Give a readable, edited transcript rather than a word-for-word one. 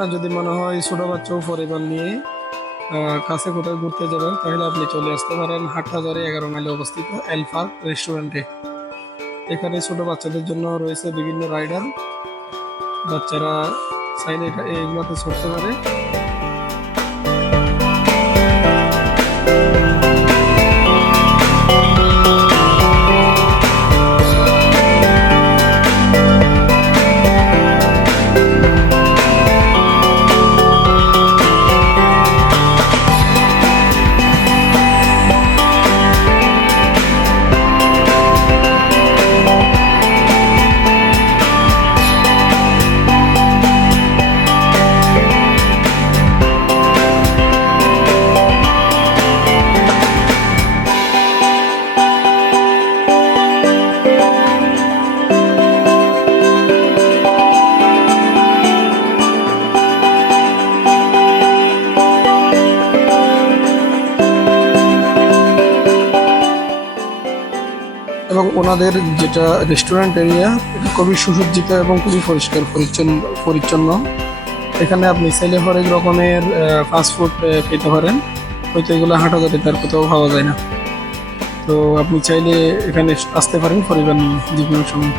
আপনার যদি মনে হয় ছোট বাচ্চা ও পরিবার নিয়ে কাছে কোথাও ঘুরতে যাবেন, তাহলে আপনি চলে আসতে পারেন হাটহাজারী 11 মাইলে অবস্থিত এলফার রেস্টুরেন্টে। এখানে ছোট বাচ্চাদের জন্য রয়েছে বিভিন্ন রাইডার। বাচ্চারা চাইলে এইগুলোতে চড়তে পারে। এবং ওনাদের যেটা রেস্টুরেন্ট এরিয়া, এটা খুবই সুসজ্জিত এবং খুবই পরিষ্কার পরিচ্ছন্ন। এখানে আপনি চাইলে হরেক রকমের ফাস্টফুড খেতে পারেন, হয়তো এগুলো হাটহাজারী তার কোথাও পাওয়া যায় না। তো আপনি চাইলে এখানে আসতে পারেন পরিবার নিয়ে যে কোনো সময়।